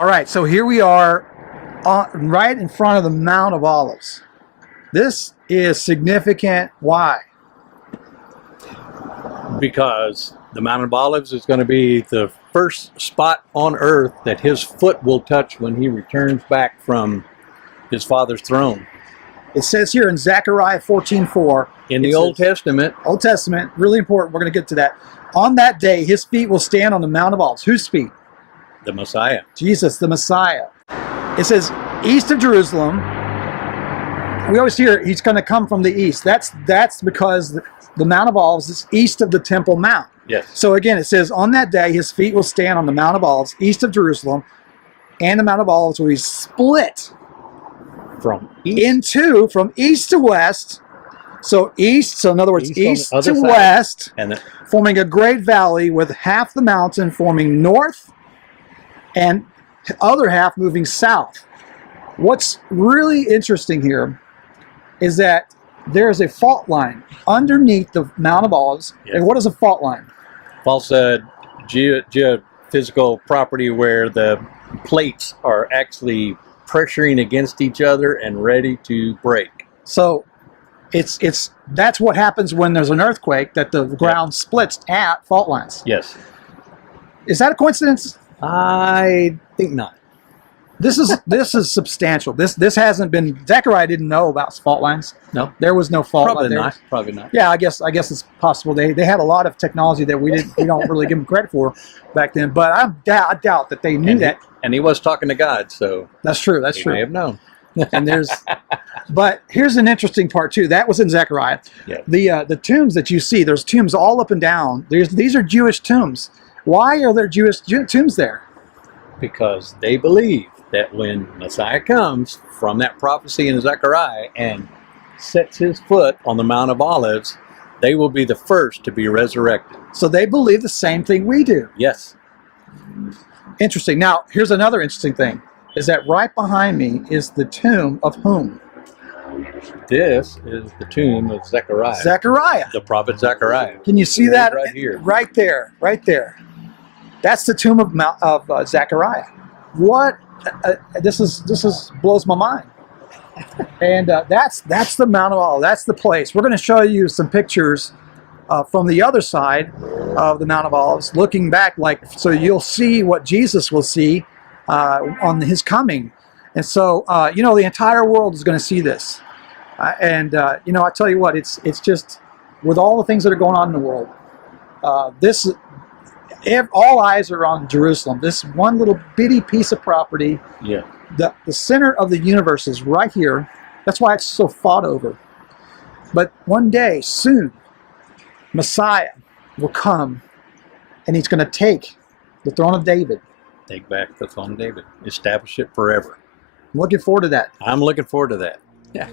All right, so here we are right in front of the Mount of Olives. This is significant. Why? Because the Mount of Olives is going to be the first spot on earth that his foot will touch when he returns back from his Father's throne. It says here in Zechariah 14:4. In the Old Testament. Old Testament, really important. We're going to get to that. On that day, his feet will stand on the Mount of Olives. Whose feet? The Messiah. Jesus, the Messiah. It says east of Jerusalem. We always hear he's going to come from the east. That's because the Mount of Olives is east of the Temple Mount. Yes. So again, it says on that day, his feet will stand on the Mount of Olives, east of Jerusalem, and the Mount of Olives will be split from east to west. So east, so in other words, east to side. west, And forming a great valley with half the mountain forming north and other half moving south. What's really interesting here is that there's a fault line underneath the Mount of Olives. Yes. And what is a fault line? Fault's a geophysical property where the plates are actually pressuring against each other and ready to break. So that's what happens when there's an earthquake, that the ground splits at fault lines. Yes. Is that a coincidence? I think not. This is substantial. This hasn't been. Zechariah didn't know about fault lines. No, there was no fault probably line there. Not. Probably not. Yeah, I guess it's possible. They had a lot of technology that we don't really give them credit for back then. But I doubt that they knew that. And he was talking to God, so that's true. That's true. May have known. And but here's an interesting part too. That was in Zechariah. Yeah. The tombs that you see, there's tombs all up and down. These are Jewish tombs. Why are there Jewish tombs there? Because they believe that when Messiah comes from that prophecy in Zechariah and sets his foot on the Mount of Olives, they will be the first to be resurrected. So they believe the same thing we do. Yes. Interesting. Now, here's another interesting thing, is that right behind me is the tomb of whom? This is the tomb of Zechariah. Zechariah. The prophet Zechariah. Can you see that? Right here. Right there. Right there. That's the tomb of Zechariah. What? This blows my mind. And that's the Mount of Olives. That's the place. We're going to show you some pictures from the other side of the Mount of Olives, looking back, so you'll see what Jesus will see on his coming. And so the entire world is going to see this. I tell you what, it's just, with all the things that are going on in the world, all eyes are on Jerusalem. This one little bitty piece of property. Yeah. The center of the universe is right here. That's why it's so fought over. But one day, soon, Messiah will come, and he's going to take the throne of David. Take back the throne of David. Establish it forever. I'm looking forward to that. I'm looking forward to that. Yeah.